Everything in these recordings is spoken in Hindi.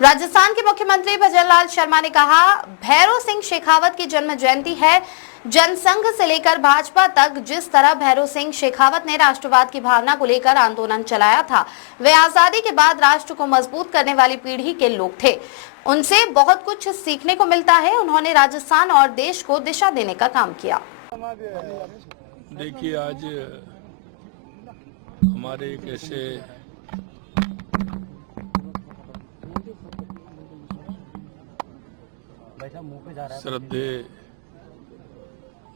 राजस्थान के मुख्यमंत्री भजनलाल शर्मा ने कहा, भैरव सिंह शेखावत की जन्म जयंती है। जनसंघ से लेकर भाजपा तक जिस तरह भैरव सिंह शेखावत ने राष्ट्रवाद की भावना को लेकर आंदोलन चलाया था, वे आजादी के बाद राष्ट्र को मजबूत करने वाली पीढ़ी के लोग थे। उनसे बहुत कुछ सीखने को मिलता है। उन्होंने राजस्थान और देश को दिशा देने का काम किया। देखिए, आज हमारे एक ऐसे श्रद्धेय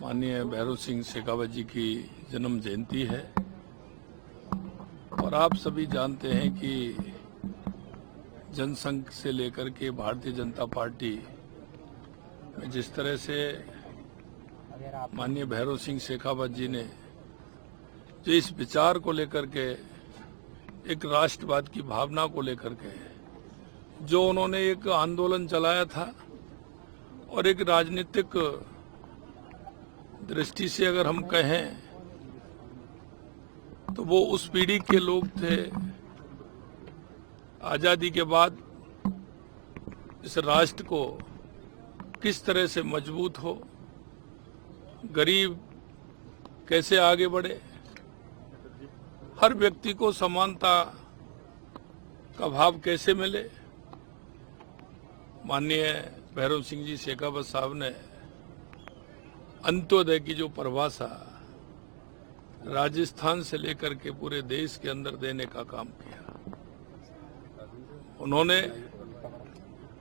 माननीय भैरव सिंह शेखावत जी की जन्म जयंती है और आप सभी जानते हैं कि जनसंघ से लेकर के भारतीय जनता पार्टी में जिस तरह से माननीय भैरव सिंह शेखावत जी ने जो इस विचार को लेकर के, एक राष्ट्रवाद की भावना को लेकर के जो उन्होंने एक आंदोलन चलाया था और एक राजनीतिक दृष्टि से अगर हम कहें तो वो उस पीढ़ी के लोग थे। आजादी के बाद इस राष्ट्र को किस तरह से मजबूत हो, गरीब कैसे आगे बढ़े, हर व्यक्ति को समानता का भाव कैसे मिले। माननीय भैरव सिंह जी शेखावत साहब ने अंत्योदय की जो परिभाषा राजस्थान से लेकर के पूरे देश के अंदर देने का काम किया। उन्होंने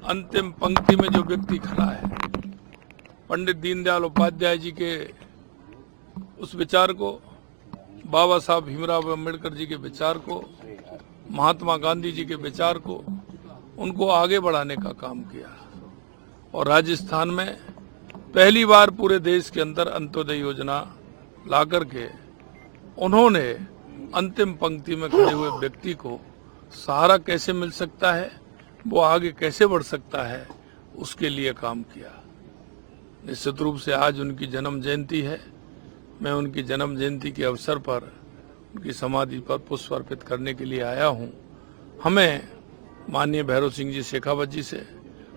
अंतिम पंक्ति में जो व्यक्ति खड़ा है, पंडित दीनदयाल उपाध्याय जी के उस विचार को, बाबा साहब भीमराव अम्बेडकर जी के विचार को, महात्मा गांधी जी के विचार को, उनको आगे बढ़ाने का काम किया। और राजस्थान में पहली बार पूरे देश के अंदर अंत्योदय योजना ला करके उन्होंने अंतिम पंक्ति में खड़े हुए व्यक्ति को सहारा कैसे मिल सकता है, वो आगे कैसे बढ़ सकता है, उसके लिए काम किया। निश्चित रूप से आज उनकी जन्म जयंती है। मैं उनकी जन्म जयंती के अवसर पर उनकी समाधि पर पुष्प अर्पित करने के लिए आया हूं। हमें माननीय भैरव सिंह जी शेखावत जी से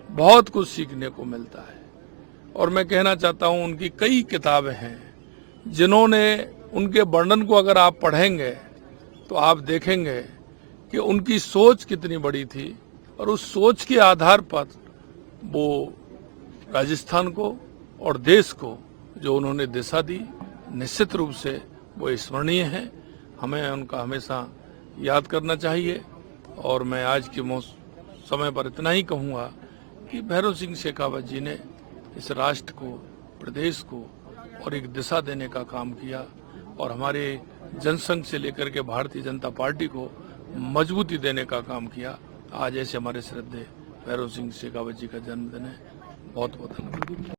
बहुत कुछ सीखने को मिलता है और मैं कहना चाहता हूं, उनकी कई किताबें हैं जिन्होंने उनके वर्णन को अगर आप पढ़ेंगे तो आप देखेंगे कि उनकी सोच कितनी बड़ी थी और उस सोच के आधार पर वो राजस्थान को और देश को जो उन्होंने दिशा दी, निश्चित रूप से वो स्मरणीय है। हमें उनका हमेशा याद करना चाहिए। और मैं आज के समय पर इतना ही कहूँगा कि भैरव सिंह शेखावत जी ने इस राष्ट्र को, प्रदेश को और एक दिशा देने का काम किया और हमारे जनसंघ से लेकर के भारतीय जनता पार्टी को मजबूती देने का काम किया। आज ऐसे हमारे श्रद्धेय भैरव सिंह शेखावत जी का जन्मदिन है। बहुत बहुत धन्यवाद।